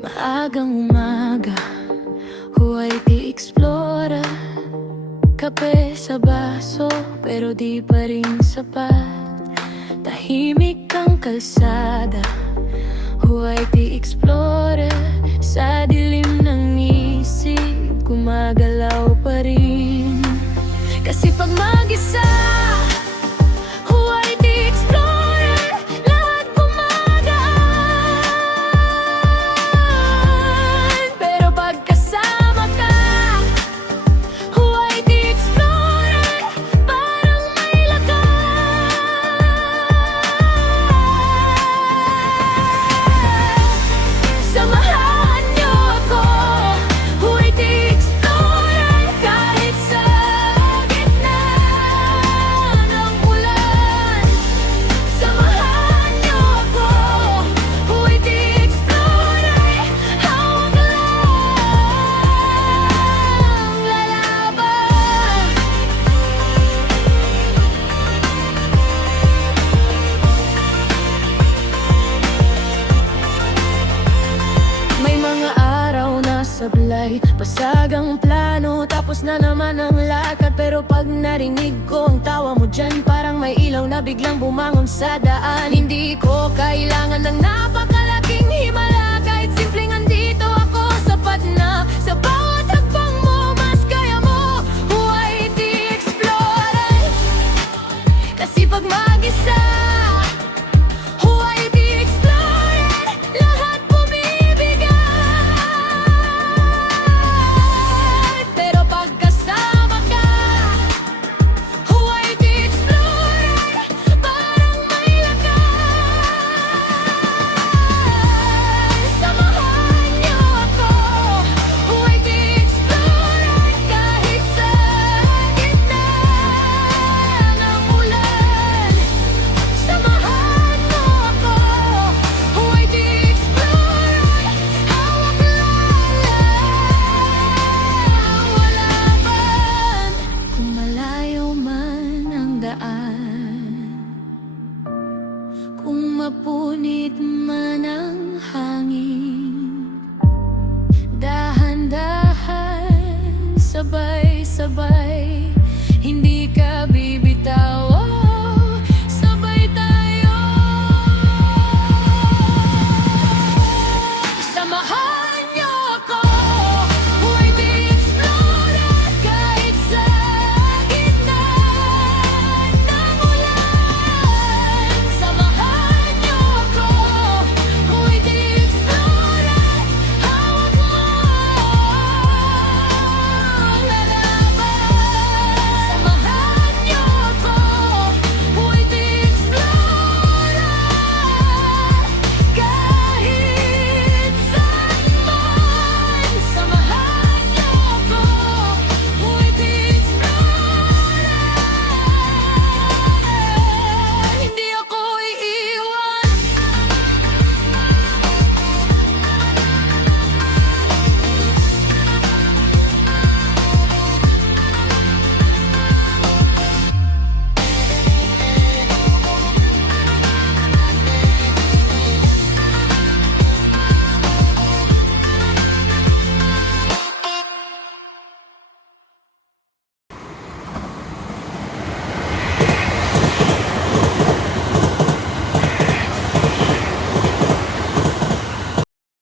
Maagang umaga, huwag di-explora. Kape sa baso, pero di pa rin sapat. Tahimik ang kalsada, huwag di-explora. Sa dilim ng isip, gumagalaw pa rin. Kasi pag mag-isa, huwag di-explore, lahat gumagaan. Pero pag kasama ka, huwag di-explore, parang may lakas. Samahan niyo ako, huwag di-explore, kahit sa gitna ng ulan. Samahan niyo ako, huwag di-explore, hawak lang lalaban. May mga araw na sablay, basag ang plano, tapos na naman ang lakad. Pero pag narinig ko ang tawa mo dyan, parang may ilaw na biglang bumangon sa daan. Hindi ko kailangan ng napakalaking himala, kahit simpleng andito ako, sapat na.